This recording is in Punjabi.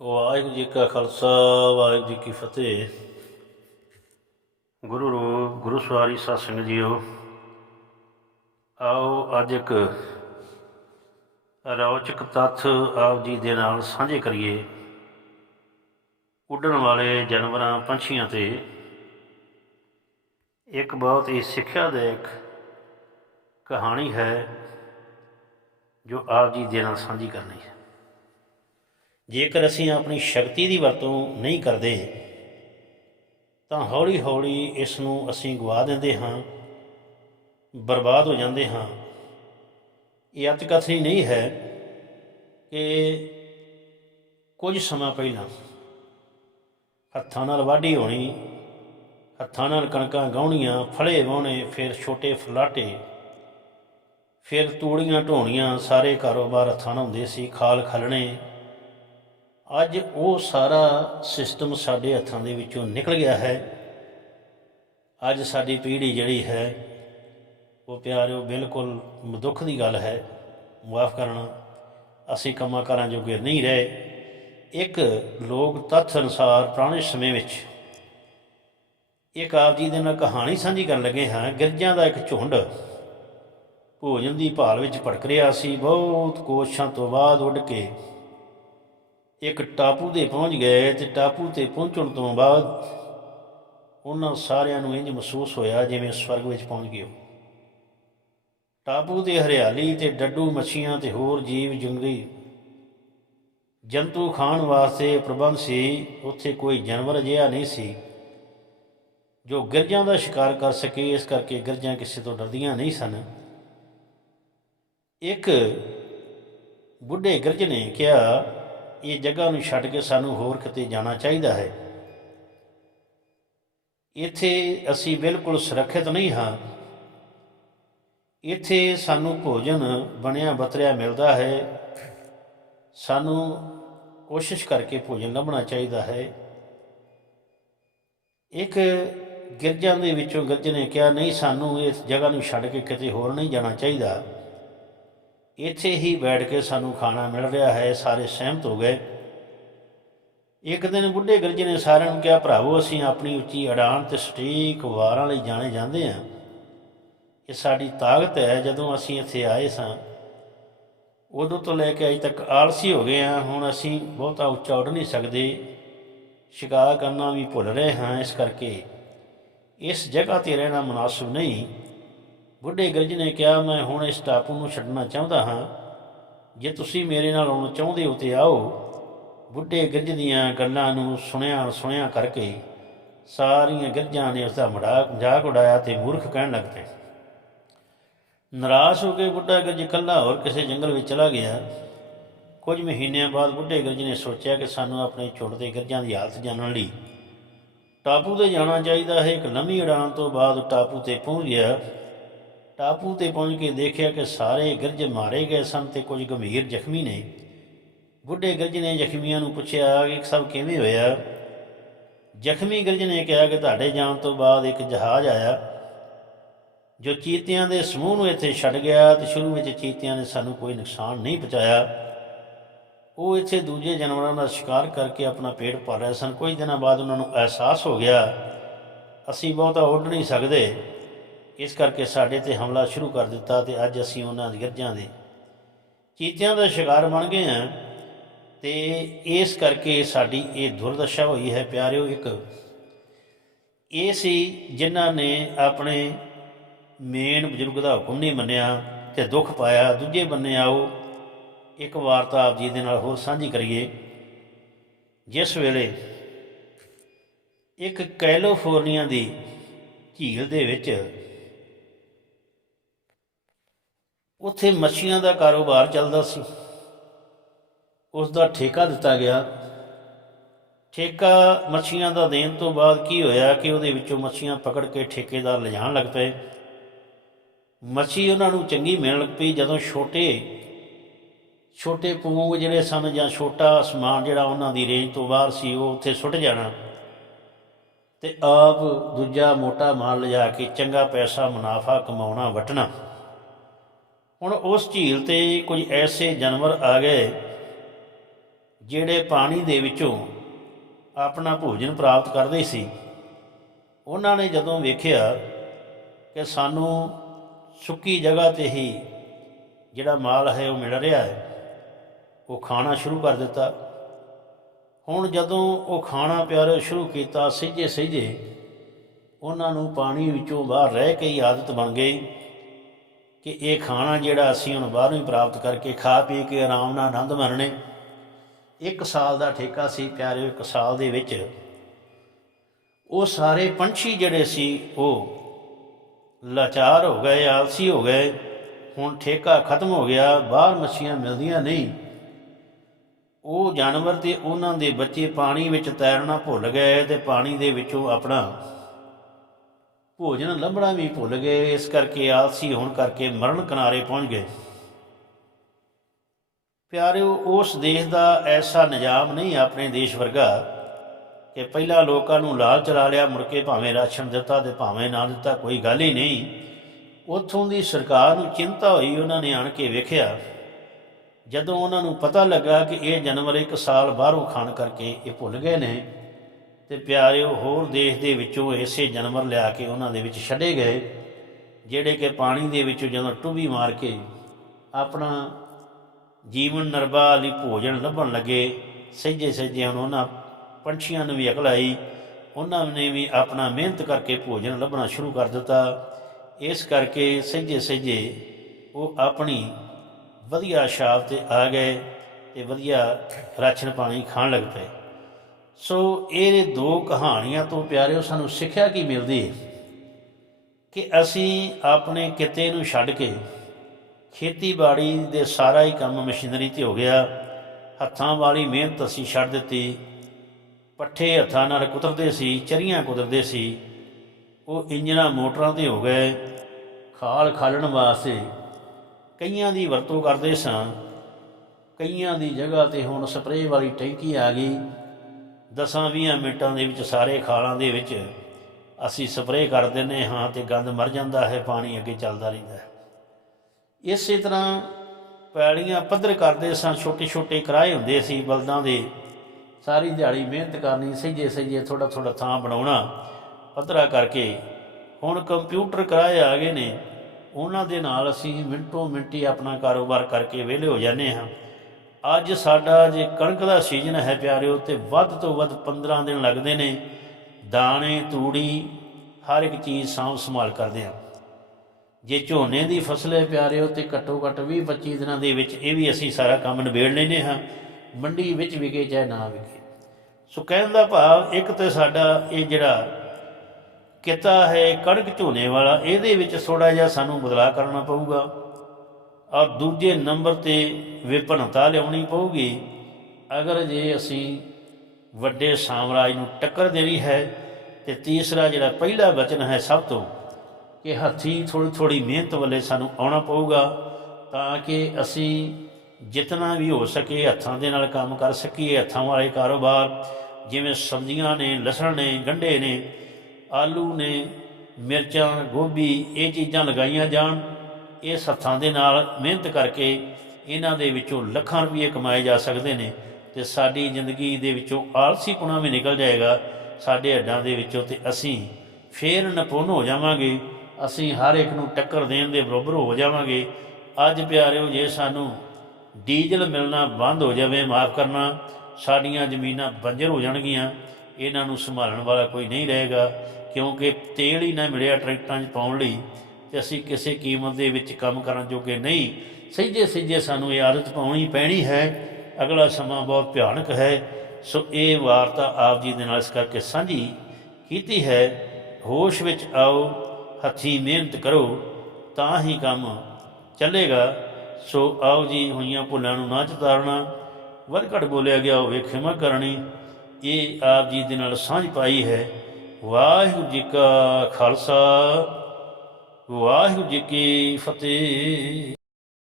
ਵਾਹਿਗੁਰੂ ਜੀ ਕਾ ਖਾਲਸਾ, ਵਾਹਿਗੁਰੂ ਜੀ ਕੀ ਫਤਿਹ। ਗੁਰੂ ਰੂਪ ਗੁਰੂ ਸਵਾਰੀ ਸਾਧ ਸੰਗਤ ਜੀਓ। ਆਓ ਅੱਜ ਇੱਕ ਰੌਚਕ ਤੱਥ ਆਪ ਜੀ ਦੇ ਨਾਲ ਸਾਂਝੇ ਕਰੀਏ। ਉੱਡਣ ਵਾਲੇ ਜਾਨਵਰਾਂ, ਪੰਛੀਆਂ ਤੇ ਇੱਕ ਬਹੁਤ ਹੀ ਸਿੱਖਿਆਦਾਇਕ ਕਹਾਣੀ ਹੈ, ਜੋ ਆਪ ਜੀ ਦੇ ਨਾਲ ਸਾਂਝੀ ਕਰਨੀ ਹੈ। ਜੇਕਰ ਅਸੀਂ ਆਪਣੀ ਸ਼ਕਤੀ ਦੀ ਵਰਤੋਂ ਨਹੀਂ ਕਰਦੇ, ਤਾਂ ਹੌਲੀ-ਹੌਲੀ ਇਸ ਨੂੰ ਅਸੀਂ ਗਵਾ ਦਿੰਦੇ ਹਾਂ, ਬਰਬਾਦ ਹੋ ਜਾਂਦੇ ਹਾਂ। ਇਹ ਅਤਕਥਨੀ ਨਹੀਂ ਹੈ ਕਿ ਕੁਝ ਸਮਾਂ ਪਹਿਲਾਂ ਹੱਥਾਂ ਨਾਲ ਵਾਢੀ ਹੋਣੀ, ਹੱਥਾਂ ਨਾਲ ਕਣਕਾਂ ਗਾਉਣੀਆਂ, ਫਲੇ ਵਾਹੁਣੇ, ਫਿਰ ਛੋਟੇ ਫਲਾਟੇ, ਫਿਰ ਤੂੜੀਆਂ ਢੋਣੀਆਂ, ਸਾਰੇ ਕਾਰੋਬਾਰ ਹੱਥਾਂ ਨਾਲ ਹੁੰਦੇ ਸੀ, ਖਾਲ ਖਲਣੇ ਅੱਜ ਉਹ ਸਾਰਾ ਸਿਸਟਮ ਸਾਡੇ ਹੱਥਾਂ ਦੇ ਵਿੱਚੋਂ ਨਿਕਲ ਗਿਆ ਹੈ। ਅੱਜ ਸਾਡੀ ਪੀੜ੍ਹੀ ਜਿਹੜੀ ਹੈ, ਉਹ ਪਿਆਰਿਓ, ਬਿਲਕੁਲ ਦੁੱਖ ਦੀ ਗੱਲ ਹੈ। ਮਾਫ ਕਰਨਾ, ਅਸੀਂ ਕੰਮਾਂ ਕਾਰਾਂ ਜੋਗੇ ਨਹੀਂ ਰਹੇ। ਇੱਕ ਲੋਕ ਤੱਥ ਅਨੁਸਾਰ ਪੁਰਾਣੇ ਸਮੇਂ ਵਿੱਚ ਇੱਕ ਆਪ ਜੀ ਦੇ ਨਾਲ ਕਹਾਣੀ ਸਾਂਝੀ ਕਰਨ ਲੱਗੇ ਹਾਂ। ਗਿਰਜਾਂ ਦਾ ਇੱਕ ਝੁੰਡ ਭੋਜਨ ਦੀ ਭਾਲ ਵਿੱਚ ਭਟਕ ਰਿਹਾ ਸੀ। ਬਹੁਤ ਕੋਸ਼ਿਸ਼ਾਂ ਤੋਂ ਬਾਅਦ ਉੱਡ ਕੇ ਇੱਕ ਟਾਪੂ ਤੇ ਪਹੁੰਚ ਗਏ ਤੇ ਟਾਪੂ ਤੇ ਪਹੁੰਚਣ ਤੋਂ ਬਾਅਦ ਉਹਨਾਂ ਸਾਰਿਆਂ ਨੂੰ ਇੰਜ ਮਹਿਸੂਸ ਹੋਇਆ ਜਿਵੇਂ ਸਵਰਗ ਵਿੱਚ ਪਹੁੰਚ ਗਏ ਹੋ ਟਾਪੂ ਤੇ ਹਰਿਆਲੀ ਤੇ ਡੱਡੂ ਮੱਛੀਆਂ ਤੇ ਹੋਰ ਜੀਵ ਜੰਗਲੀ ਜੰਤੂ ਖਾਣ ਵਾਸਤੇ ਪ੍ਰਬੰਧ ਸੀ, ਉੱਥੇ ਕੋਈ ਜਾਨਵਰ ਅਜਿਹਾ ਨਹੀਂ ਸੀ ਜੋ ਗਿਰਜਾਂ ਦਾ ਸ਼ਿਕਾਰ ਕਰ ਸਕੇ, ਇਸ ਕਰਕੇ ਗਿਰਜਾਂ ਕਿਸੇ ਤੋਂ ਡਰਦੀਆਂ ਨਹੀਂ ਸਨ। ਇੱਕ ਬੁੱਢੇ ਗਿਰਜ ਨੇ ਕਿਹਾ ਇਹ ਜਗ੍ਹਾ ਨੂੰ ਛੱਡ ਕੇ ਸਾਨੂੰ ਹੋਰ ਕਿਤੇ ਜਾਣਾ ਚਾਹੀਦਾ ਹੈ। ਇੱਥੇ ਅਸੀਂ ਬਿਲਕੁਲ ਸੁਰੱਖਿਅਤ ਨਹੀਂ ਹਾਂ। ਇੱਥੇ ਸਾਨੂੰ ਭੋਜਨ ਬਣਿਆ ਬਤਰਿਆ ਮਿਲਦਾ ਹੈ। ਸਾਨੂੰ ਕੋਸ਼ਿਸ਼ ਕਰਕੇ ਭੋਜਨ ਲੱਭਣਾ ਚਾਹੀਦਾ ਹੈ। ਇੱਕ ਗਿਰਜਾਂ ਦੇ ਵਿੱਚੋਂ ਗਿਰਜ ਨੇ ਕਿਹਾ, ਨਹੀਂ, ਸਾਨੂੰ ਇਸ ਜਗ੍ਹਾ ਨੂੰ ਛੱਡ ਕੇ ਕਿਤੇ ਹੋਰ ਨਹੀਂ ਜਾਣਾ ਚਾਹੀਦਾ। ਇੱਥੇ ਹੀ ਬੈਠ ਕੇ ਸਾਨੂੰ ਖਾਣਾ ਮਿਲ ਰਿਹਾ ਹੈ, ਸਾਰੇ ਸਹਿਮਤ ਹੋ ਗਏ। ਇੱਕ ਦਿਨ ਬੁੱਢੇ ਗਿਰਜ ਨੇ ਸਾਰਿਆਂ ਨੂੰ ਕਿਹਾ, ਭਰਾਵੋ, ਅਸੀਂ ਆਪਣੀ ਉੱਚੀ ਅੜਾਨ ਤੇ ਸਟੀਕ ਵਾਰਾਂ ਲਈ ਜਾਣੇ ਜਾਂਦੇ ਹਾਂ। ਇਹ ਸਾਡੀ ਤਾਕਤ ਹੈ, ਜਦੋਂ ਅਸੀਂ ਇੱਥੇ ਆਏ ਸਾਂ। ਉਦੋਂ ਤੋਂ ਲੈ ਕੇ ਅਜੇ ਤੱਕ ਆਲਸੀ ਹੋ ਗਏ ਹਾਂ। ਹੁਣ ਅਸੀਂ ਬਹੁਤਾ ਉੱਚਾ ਉੱਡ ਨਹੀਂ ਸਕਦੇ। ਸ਼ਿਕਾਰ ਕਰਨਾ ਵੀ ਭੁੱਲ ਰਹੇ ਹਾਂ, ਇਸ ਕਰਕੇ ਇਸ ਜਗ੍ਹਾ ਤੇ ਰਹਿਣਾ ਮੁਨਾਸਬ ਨਹੀਂ। ਬੁੱਢੇ ਗਿਰਜ ਨੇ ਕਿਹਾ, ਮੈਂ ਹੁਣ ਇਸ ਟਾਪੂ ਨੂੰ ਛੱਡਣਾ ਚਾਹੁੰਦਾ ਹਾਂ। ਜੇ ਤੁਸੀਂ ਮੇਰੇ ਨਾਲ ਆਉਣਾ ਚਾਹੁੰਦੇ ਹੋ ਤੇ ਆਓ। ਬੁੱਢੇ ਗਿਰਜ ਦੀਆਂ ਗੱਲਾਂ ਨੂੰ ਸੁਣਿਆ ਸੁਣਿਆ ਕਰਕੇ ਸਾਰੀਆਂ ਗਿਰਜਾਂ ਨੇ ਉਸ ਦਾ ਮਜ਼ਾਕ ਮਜ਼ਾਕ ਉਡਾਇਆ ਤੇ ਮੂਰਖ ਕਹਿਣ ਲੱਗ ਪਏ। ਨਿਰਾਸ਼ ਹੋ ਕੇ ਬੁੱਢਾ ਗਿਰਜ ਇਕੱਲਾ ਹੋਰ ਕਿਸੇ ਜੰਗਲ ਵਿੱਚ ਚਲਾ ਗਿਆ। ਕੁਝ ਮਹੀਨਿਆਂ ਬਾਅਦ ਬੁੱਢੇ ਗਿਰਜ ਨੇ ਸੋਚਿਆ ਕਿ ਸਾਨੂੰ ਆਪਣੇ ਛੋਟੇ ਗਿਰਜਾਂ ਦੀ ਹਾਲਤ ਜਾਣਨ ਲਈ ਟਾਪੂ ਤੇ ਜਾਣਾ ਚਾਹੀਦਾ ਹੈ। ਇੱਕ ਲੰਮੀ ਉਡਾਨ ਤੋਂ ਬਾਅਦ ਉਹ ਟਾਪੂ ਤੇ ਪਹੁੰਚ ਗਿਆ। ਟਾਪੂ ਤੇ ਪਹੁੰਚ ਕੇ ਦੇਖਿਆ ਕਿ ਸਾਰੇ ਗਿਰਜ ਮਾਰੇ ਗਏ ਸਨ ਤੇ ਕੁਝ ਗੰਭੀਰ ਜ਼ਖਮੀ ਨੇ। ਬੁੱਢੇ ਗਿਰਜ ਨੇ ਜ਼ਖਮੀਆਂ ਨੂੰ ਪੁੱਛਿਆ ਕਿ ਸਭ ਕਿਵੇਂ ਹੋਇਆ? ਜ਼ਖਮੀ ਗਿਰਜ ਨੇ ਕਿਹਾ ਕਿ, ਤੁਹਾਡੇ ਜਾਣ ਤੋਂ ਬਾਅਦ ਇੱਕ ਜਹਾਜ਼ ਆਇਆ, ਜੋ ਚੀਤਿਆਂ ਦੇ ਸਮੂਹ ਨੂੰ ਇੱਥੇ ਛੱਡ ਗਿਆ ਤੇ ਸ਼ੁਰੂ ਵਿੱਚ ਚੀਤਿਆਂ ਨੇ ਸਾਨੂੰ ਕੋਈ ਨੁਕਸਾਨ ਨਹੀਂ ਪਹੁੰਚਾਇਆ। ਉਹ ਇੱਥੇ ਦੂਜੇ ਜਾਨਵਰਾਂ ਦਾ ਸ਼ਿਕਾਰ ਕਰਕੇ ਆਪਣਾ ਪੇਟ ਭਰ ਰਹੇ ਸਨ। ਕੁਝ ਦਿਨਾਂ ਬਾਅਦ ਉਹਨਾਂ ਨੂੰ ਅਹਿਸਾਸ ਹੋ ਗਿਆ, ਅਸੀਂ ਬਹੁਤਾ ਉੱਡ ਨਹੀਂ ਸਕਦੇ। ਇਸ ਕਰਕੇ ਸਾਡੇ ਤੇ ਹਮਲਾ ਸ਼ੁਰੂ ਕਰ ਦਿੱਤਾ ਤੇ ਅੱਜ ਅਸੀਂ ਉਹਨਾਂ ਦੀ ਗਿਰਜਾਂ ਦੇ ਚੀਤਿਆਂ ਦਾ ਸ਼ਿਕਾਰ ਬਣ ਗਏ ਹਾਂ। ਤੇ ਇਸ ਕਰਕੇ ਸਾਡੀ ਇਹ ਦੁਰਦਸ਼ਾ ਹੋਈ ਹੈ ਪਿਆਰਿਓ, ਇੱਕ ਇਹ ਸੀ ਜਿਨ੍ਹਾਂ ਨੇ ਆਪਣੇ ਮੇਨ ਬਜ਼ੁਰਗ ਦਾ ਹੁਕਮ ਨਹੀਂ ਮੰਨਿਆ ਤੇ ਦੁੱਖ ਪਾਇਆ। ਦੂਜੇ ਬੰਨੇ ਆਓ, ਇੱਕ ਵਾਰਤਾ ਆਪ ਜੀ ਦੇ ਨਾਲ ਹੋਰ ਸਾਂਝੀ ਕਰੀਏ। ਜਿਸ ਵੇਲੇ ਇੱਕ ਕੈਲੀਫੋਰਨੀਆ ਦੀ ਝੀਲ ਦੇ ਵਿੱਚ ਉੱਥੇ ਮੱਛੀਆਂ ਦਾ ਕਾਰੋਬਾਰ ਚੱਲਦਾ ਸੀ। ਉਸ ਦਾ ਠੇਕਾ ਦਿੱਤਾ ਗਿਆ। ਠੇਕਾ ਮੱਛੀਆਂ ਦਾ ਦੇਣ ਤੋਂ ਬਾਅਦ ਕੀ ਹੋਇਆ ਕਿ ਉਹਦੇ ਵਿੱਚੋਂ ਮੱਛੀਆਂ ਪਕੜ ਕੇ ਠੇਕੇਦਾਰ ਲਿਜਾਣ ਲੱਗ ਪਏ। ਮੱਛੀ ਉਹਨਾਂ ਨੂੰ ਚੰਗੀ ਮਿਲਣ ਲੱਗ ਪਈ। ਜਦੋਂ ਛੋਟੇ ਛੋਟੇ ਪੂੰਗ ਜਿਹੜੇ ਸਨ ਜਾਂ ਛੋਟਾ ਸਮਾਨ ਜਿਹੜਾ ਉਹਨਾਂ ਦੀ ਰੇਂਜ ਤੋਂ ਬਾਹਰ ਸੀ, ਉਹ ਉੱਥੇ ਸੁੱਟ ਜਾਣਾ। ਤੇ ਆਪ ਦੂਜਾ ਮੋਟਾ ਮਾਲ ਲਿਜਾ ਕੇ ਚੰਗਾ ਪੈਸਾ ਮੁਨਾਫਾ ਕਮਾਉਣਾ ਵਟਣਾ। ਹੁਣ ਉਸ ਝੀਲ ਤੇ ਕੁਝ ਐਸੇ ਜਾਨਵਰ ਆ ਗਏ, ਜਿਹੜੇ ਪਾਣੀ ਦੇ ਵਿੱਚੋਂ ਆਪਣਾ ਭੋਜਨ ਪ੍ਰਾਪਤ ਕਰਦੇ ਸੀ। ਉਹਨਾਂ ਨੇ ਜਦੋਂ ਵੇਖਿਆ ਕਿ ਸਾਨੂੰ ਸੁੱਕੀ ਜਗ੍ਹਾ ਤੇ ਹੀ ਜਿਹੜਾ ਮਾਲ ਹੈ ਉਹ ਮਿਲ ਰਿਹਾ ਹੈ, ਉਹ ਖਾਣਾ ਸ਼ੁਰੂ ਕਰ ਦਿੱਤਾ। ਹੁਣ ਜਦੋਂ ਉਹ ਖਾਣਾ ਪਿਆਰੇ ਸ਼ੁਰੂ ਕੀਤਾ ਸਿੱਝੇ ਸਿੱਝੇ ਉਹਨਾਂ ਨੂੰ ਪਾਣੀ ਵਿੱਚੋਂ ਬਾਹਰ ਰਹਿ ਕੇ ਹੀ ਆਦਤ ਬਣ ਗਈ। ਕਿ ਇਹ ਖਾਣਾ ਜਿਹੜਾ ਅਸੀਂ ਹੁਣ ਬਾਹਰੋਂ ਹੀ ਪ੍ਰਾਪਤ ਕਰਕੇ ਖਾ ਪੀ ਕੇ ਆਰਾਮ ਨਾਲ ਆਨੰਦ ਮਾਣਨੇ। ਇੱਕ ਸਾਲ ਦਾ ਠੇਕਾ ਸੀ ਪਿਆਰੇ ਇੱਕ ਸਾਲ ਦੇ ਵਿੱਚ ਉਹ ਸਾਰੇ ਪੰਛੀ ਜਿਹੜੇ ਸੀ, ਉਹ ਲਾਚਾਰ ਹੋ ਗਏ, ਆਲਸੀ ਹੋ ਗਏ। ਹੁਣ ਠੇਕਾ ਖਤਮ ਹੋ ਗਿਆ, ਬਾਹਰ ਮੱਛੀਆਂ ਮਿਲਦੀਆਂ ਨਹੀਂ। ਉਹ ਜਾਨਵਰ ਤੇ ਉਹਨਾਂ ਦੇ ਬੱਚੇ ਪਾਣੀ ਵਿੱਚ ਤੈਰਨਾ ਭੁੱਲ ਗਏ ਤੇ ਪਾਣੀ ਦੇ ਵਿੱਚੋਂ ਆਪਣਾ ਭੋਜਨ ਲੱਭਣਾ ਵੀ ਭੁੱਲ ਗਏ, ਇਸ ਕਰਕੇ ਆਲਸੀ ਹੋਣ ਕਰਕੇ ਮਰਨ ਕਿਨਾਰੇ ਪਹੁੰਚ ਗਏ। ਪਿਆਰਿਓ, ਉਸ ਦੇਸ਼ ਦਾ ਐਸਾ ਨਿਜ਼ਾਮ ਨਹੀਂ ਆਪਣੇ ਦੇਸ਼ ਵਰਗਾ ਕਿ ਪਹਿਲਾਂ ਲੋਕਾਂ ਨੂੰ ਲਾਲ ਚਲਾ ਲਿਆ, ਮੁੜ ਕੇ ਭਾਵੇਂ ਰਾਸ਼ਨ ਦਿੱਤਾ ਤੇ ਭਾਵੇਂ ਨਾ ਦਿੱਤਾ, ਕੋਈ ਗੱਲ ਹੀ ਨਹੀਂ। ਉੱਥੋਂ ਦੀ ਸਰਕਾਰ ਨੂੰ ਚਿੰਤਾ ਹੋਈ, ਉਹਨਾਂ ਨੇ ਆਣ ਕੇ ਵੇਖਿਆ। ਜਦੋਂ ਉਹਨਾਂ ਨੂੰ ਪਤਾ ਲੱਗਾ ਕਿ ਇਹ ਜਾਨਵਰ ਇੱਕ ਸਾਲ ਬਾਹਰੋਂ ਖਾਣ ਕਰਕੇ ਇਹ ਭੁੱਲ ਗਏ ਨੇ ਤੇ ਪਿਆਰਿਓ, ਹੋਰ ਦੇਸ਼ ਦੇ ਵਿੱਚੋਂ ਐਸੇ ਜਾਨਵਰ ਲਿਆ ਕੇ ਉਹਨਾਂ ਦੇ ਵਿੱਚ ਛੱਡੇ ਗਏ, ਜਿਹੜੇ ਕਿ ਪਾਣੀ ਦੇ ਵਿੱਚੋਂ ਜਦੋਂ ਟੁੱਬੀ ਮਾਰ ਕੇ ਆਪਣਾ ਜੀਵਨ ਨਿਰਵਾਹ ਲਈ ਭੋਜਨ ਲੱਭਣ ਲੱਗੇ, ਸਹਿਜੇ ਸਹਿਜੇ ਹੁਣ ਉਹਨਾਂ ਪੰਛੀਆਂ ਨੂੰ ਵੀ ਅਕਲ ਆਈ। ਉਹਨਾਂ ਨੇ ਵੀ ਆਪਣਾ ਮਿਹਨਤ ਕਰਕੇ ਭੋਜਨ ਲੱਭਣਾ ਸ਼ੁਰੂ ਕਰ ਦਿੱਤਾ। ਇਸ ਕਰਕੇ ਸਹਿਜੇ ਸਹਿਜੇ ਉਹ ਆਪਣੀ ਵਧੀਆ ਛਾਪ ਤੇ ਆ ਗਏ ਤੇ ਵਧੀਆ ਰਾਸ਼ਨ ਪਾਣੀ ਖਾਣ ਲੱਗ ਪਏ। ਸੋ ਇਹ ਦੋ ਕਹਾਣੀਆਂ ਤੋਂ ਪਿਆਰਿਓ, ਸਾਨੂੰ ਸਿੱਖਿਆ ਕੀ ਮਿਲਦੀ ਹੈ? ਕਿ ਅਸੀਂ ਆਪਣੇ ਕਿਤੇ ਨੂੰ ਛੱਡ ਕੇ ਖੇਤੀਬਾੜੀ ਦੇ ਸਾਰਾ ਹੀ ਕੰਮ ਮਸ਼ੀਨਰੀ ਤੇ ਹੋ ਗਿਆ। ਹੱਥਾਂ ਵਾਲੀ ਮਿਹਨਤ ਅਸੀਂ ਛੱਡ ਦਿੱਤੀ। ਪੱਠੇ ਹੱਥਾਂ ਨਾਲ ਕੁਤਰਦੇ ਸੀ, ਚਰੀਆਂ ਕੁਤਰਦੇ ਸੀ। ਉਹ ਇੰਜਨਾਂ ਮੋਟਰਾਂ ਤੇ ਹੋ ਗਏ। ਖਾਲ ਖਾਲਣ ਵਾਸਤੇ ਕਈਆਂ ਦੀ ਵਰਤੋਂ ਕਰਦੇ ਸਾਂ। ਕਈਆਂ ਦੀ ਜਗ੍ਹਾ ਤੇ ਹੁਣ ਸਪਰੇਅ ਵਾਲੀ ਟੈਂਕੀ ਆ ਗਈ। 10-20 ਮਿੰਟਾਂ ਦੇ ਵਿੱਚ ਸਾਰੇ ਖਾਲਾਂ ਦੇ ਵਿੱਚ ਅਸੀਂ ਸਪਰੇਅ ਕਰ ਦਿੰਦੇ ਹਾਂ ਤੇ ਗੰਦ ਮਰ ਜਾਂਦਾ ਹੈ, ਪਾਣੀ ਅੱਗੇ ਚੱਲਦਾ ਰਹਿੰਦਾ ਹੈ। ਇਸੇ ਤਰ੍ਹਾਂ ਪੈਲੀਆਂ ਪੱਧਰ ਕਰਦੇ ਸਾਂ ਛੋਟੇ ਛੋਟੇ ਕਿਰਾਏ ਹੁੰਦੇ ਸੀ, ਬਲਦਾਂ ਦੇ। ਸਾਰੀ ਦਿਹਾੜੀ ਮਿਹਨਤ ਕਰਨੀ ਸਹੀਏ ਸਹੀਏ ਥੋੜਾ ਥੋੜਾ ਥਾਂ ਬਣਾਉਣਾ, ਪੱਧਰਾ ਕਰਕੇ। ਹੁਣ ਕੰਪਿਊਟਰ ਕਿਰਾਏ ਆ ਗਏ ਨੇ, ਉਹਨਾਂ ਦੇ ਨਾਲ ਅਸੀਂ ਮਿੰਟੋ ਮਿੰਟੀ ਆਪਣਾ ਕਾਰੋਬਾਰ ਕਰਕੇ ਵਿਹਲੇ ਹੋ ਜਾਂਦੇ ਹਾਂ। ਅੱਜ ਸਾਡਾ ਜੇ ਕਣਕ ਦਾ ਸੀਜ਼ਨ ਹੈ ਪਿਆਰਿਓ ਤੇ ਵੱਧ ਤੋਂ ਵੱਧ 15 ਦਿਨ ਲੱਗਦੇ ਨੇ, ਦਾਣੇ, ਤੂੜੀ, ਹਰ ਇੱਕ ਚੀਜ਼ ਸਾਂਭ ਸੰਭਾਲ ਕਰਦੇ ਹਾਂ। ਜੇ ਝੋਨੇ ਦੀ ਫਸਲ ਹੈ ਪਿਆਰਿਓ ਤੇ ਘੱਟੋ ਘੱਟ 20 25 ਦਿਨਾਂ ਦੇ ਵਿੱਚ ਇਹ ਵੀ ਅਸੀਂ ਸਾਰਾ ਕੰਮ ਨਿਬੇੜ ਲੈਨੇ ਹਾਂ, ਮੰਡੀ ਵਿੱਚ ਵਿਕੇ ਚਾਹੇ ਨਾ ਵਿਕੇ। ਸੋ ਕਹਿਣ ਦਾ ਭਾਵ, ਇੱਕ ਤੇ ਸਾਡਾ ਇਹ ਜਿਹੜਾ ਕਿੱਤਾ ਹੈ, ਕਣਕ ਝੋਨੇ ਵਾਲਾ, ਇਹਦੇ ਵਿੱਚ ਥੋੜਾ ਜਿਹਾ ਸਾਨੂੰ ਬਦਲਾਅ ਕਰਨਾ ਪਊਗਾ। ਔਰ ਦੂਜੇ ਨੰਬਰ ਤੇ ਵਿਭਿੰਨਤਾ ਲਿਆਉਣੀ ਪਊਗੀ। ਅਗਰ ਜੇ ਅਸੀਂ ਵੱਡੇ ਸਾਮਰਾਜ ਨੂੰ ਟੱਕਰ ਦੇਣੀ ਹੈ, ਤੇ ਤੀਸਰਾ ਜਿਹੜਾ ਪਹਿਲਾ ਵਚਨ ਹੈ ਸਭ ਤੋਂ ਕਿ ਹੱਥੀ ਥੋੜੀ ਥੋੜੀ ਮਿਹਨਤ ਵੱਲੇ ਸਾਨੂੰ ਆਉਣਾ ਪਊਗਾ, ਤਾਂ ਕਿ ਅਸੀਂ ਜਿੰਨਾ ਵੀ ਹੋ ਸਕੇ ਹੱਥਾਂ ਦੇ ਨਾਲ ਕੰਮ ਕਰ ਸਕੀਏ, ਹੱਥਾਂ ਵਾਲੇ ਕਾਰੋਬਾਰ ਜਿਵੇਂ ਸਬਜ਼ੀਆਂ ਨੇ, ਲਸਣ ਨੇ, ਗੰਢੇ ਨੇ, ਆਲੂ ਨੇ, ਮਿਰਚਾਂ, ਗੋਭੀ, ਇਹ ਚੀਜ਼ਾਂ ਲਗਾਈਆਂ ਜਾਣ ਇਹ ਹੱਥਾਂ ਦੇ ਨਾਲ ਮਿਹਨਤ ਕਰਕੇ ਇਹਨਾਂ ਦੇ ਵਿੱਚੋਂ ਲੱਖਾਂ ਰੁਪਏ ਕਮਾਏ ਜਾ ਸਕਦੇ ਨੇ ਤੇ ਸਾਡੀ ਜ਼ਿੰਦਗੀ ਦੇ ਵਿੱਚੋਂ ਆਲਸੀ ਪੁਣਾ ਵੀ ਨਿਕਲ ਜਾਏਗਾ ਸਾਡੇ ਹੱਡਾਂ ਦੇ ਵਿੱਚੋਂ ਤੇ ਅਸੀਂ ਫੇਰ ਨਿਪੁੰਨ ਹੋ ਜਾਵਾਂਗੇ, ਅਸੀਂ ਹਰ ਇੱਕ ਨੂੰ ਟੱਕਰ ਦੇਣ ਦੇ ਬਰਾਬਰ ਹੋ ਜਾਵਾਂਗੇ। ਅੱਜ ਪਿਆਰਿਓ, ਜੇ ਸਾਨੂੰ ਡੀਜ਼ਲ ਮਿਲਣਾ ਬੰਦ ਹੋ ਜਾਵੇ, ਮਾਫ ਕਰਨਾ, ਸਾਡੀਆਂ ਜ਼ਮੀਨਾਂ ਬੰਜਰ ਹੋ ਜਾਣਗੀਆਂ, ਇਹਨਾਂ ਨੂੰ ਸੰਭਾਲਣ ਵਾਲਾ ਕੋਈ ਨਹੀਂ ਰਹੇਗਾ, ਕਿਉਂਕਿ ਤੇਲ ਹੀ ਨਾ ਮਿਲਿਆ ਟਰੈਕਟਰਾਂ 'ਚ ਪਾਉਣ ਲਈ। ਤੇ ਅਸੀਂ ਕਿਸੇ ਕੀਮਤ ਦੇ ਵਿੱਚ ਕੰਮ ਕਰਨ ਜੋਗੇ ਨਹੀਂ। ਸਹਿਜੇ ਸਹਿਜੇ ਸਾਨੂੰ ਇਹ ਆਦਤ ਪਾਉਣੀ ਪੈਣੀ ਹੈ। ਅਗਲਾ ਸਮਾਂ ਬਹੁਤ ਭਿਆਨਕ ਹੈ। ਸੋ ਇਹ ਵਾਰਤਾ ਆਪ ਜੀ ਦੇ ਨਾਲ ਇਸ ਕਰਕੇ ਸਾਂਝੀ ਕੀਤੀ ਹੈ। ਹੋਸ਼ ਵਿੱਚ ਆਓ, ਹੱਥੀਂ ਮਿਹਨਤ ਕਰੋ, ਤਾਂ ਹੀ ਕੰਮ ਚੱਲੇਗਾ। ਸੋ ਆਓ ਜੀ, ਹੋਈਆਂ ਭੁੱਲਾਂ ਨੂੰ ਨਾ ਚਤਾਰਨਾ। ਵੱਧ ਘੱਟ ਬੋਲਿਆ ਗਿਆ ਹੋਵੇ, ਖਿਮਾ ਕਰਨੀ, ਇਹ ਆਪ ਜੀ ਦੇ ਨਾਲ ਸਾਂਝ ਪਾਈ ਹੈ। ਵਾਹਿਗੁਰੂ ਜੀ ਕਾ ਖਾਲਸਾ। ਵਾਹਿਗੁਰੂ ਜੀ ਕੀ ਫਤਿਹ।